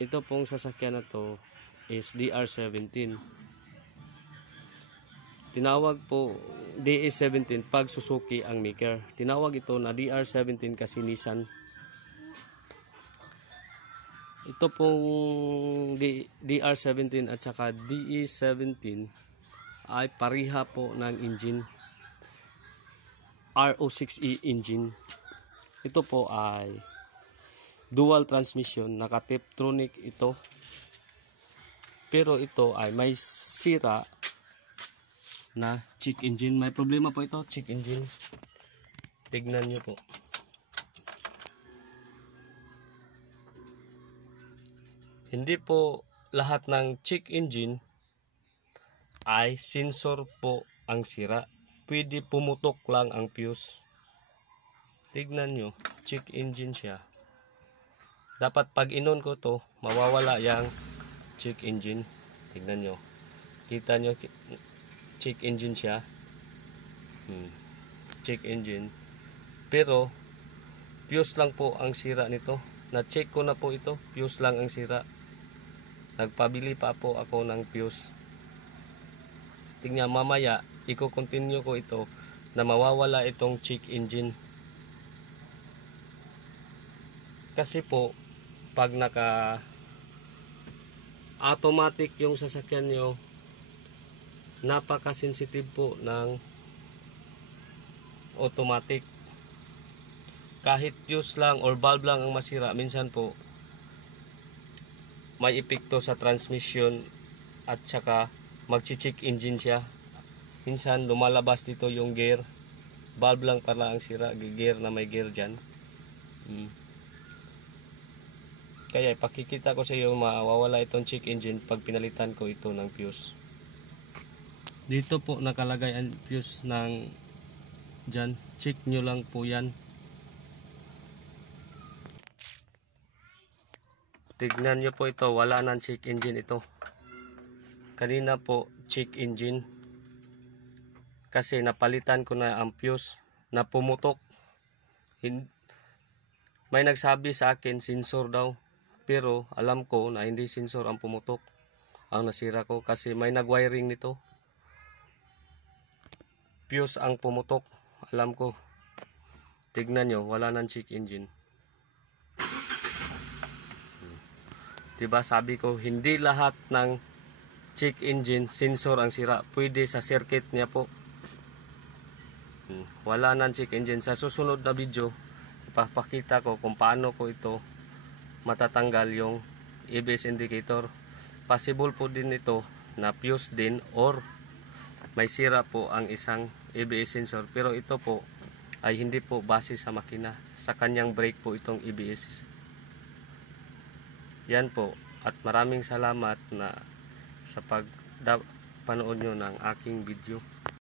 Ito pong sasakyan na to is DR17. Tinawag po DS17 pag Suzuki ang maker. Tinawag ito na DR17 kasi Nissan. Ito pong DR17 at saka DE17 ay pariha po ng engine. RO6E engine. Ito po ay dual transmission, naka-Tiptronic ito. Pero ito ay may sira na check engine. May problema po ito, check engine. Tignan nyo po. Hindi po lahat ng check engine ay sensor po ang sira. Pwede pumutok lang ang fuse. Tignan nyo, check engine siya. Dapat pag inon ko to, mawawala yung check engine. Tignan nyo. Kita nyo, check engine siya. Check engine. Pero, fuse lang po ang sira nito. Na-check ko na po ito, fuse lang ang sira. Nagpabili pa po ako ng fuse. Tingnan mamaya, i-continue ko ito na mawawala itong check engine. Kasi po, pag naka-automatic yung sasakyan nyo, napaka-sensitive po ng automatic. Kahit fuse lang or valve lang ang masira, minsan po, may epekto sa transmission at saka magchi-check engine siya. Minsan lumalabas dito yung gear, valve lang pala ang sira, gear na may gear dyan. Kaya ipakikita ko sa iyo, mawawala itong check engine pag pinalitan ko ito ng fuse. Dito po nakalagay ang fuse ng dyan, check nyo lang po yan. Tignan nyo po ito, wala nang check engine ito. Kanina po, check engine. Kasi napalitan ko na ang fuse na pumutok. May nagsabi sa akin, sensor daw. Pero alam ko na hindi sensor ang pumutok. Ang nasira ko kasi may nag-wiring nito. Fuse ang pumutok. Alam ko. Tignan nyo, wala nang check engine. Diba sabi ko, hindi lahat ng check engine sensor ang sira. Pwede sa circuit niya po. Wala nang check engine. Sa susunod na video, ipapakita ko kung paano ko ito matatanggal yung ABS indicator. Possible po din ito na fuse din or may sira po ang isang ABS sensor. Pero ito po ay hindi po base sa makina. Sa kanyang brake po itong ABS. Yan po, at maraming salamat na sa panood nyo ng aking video.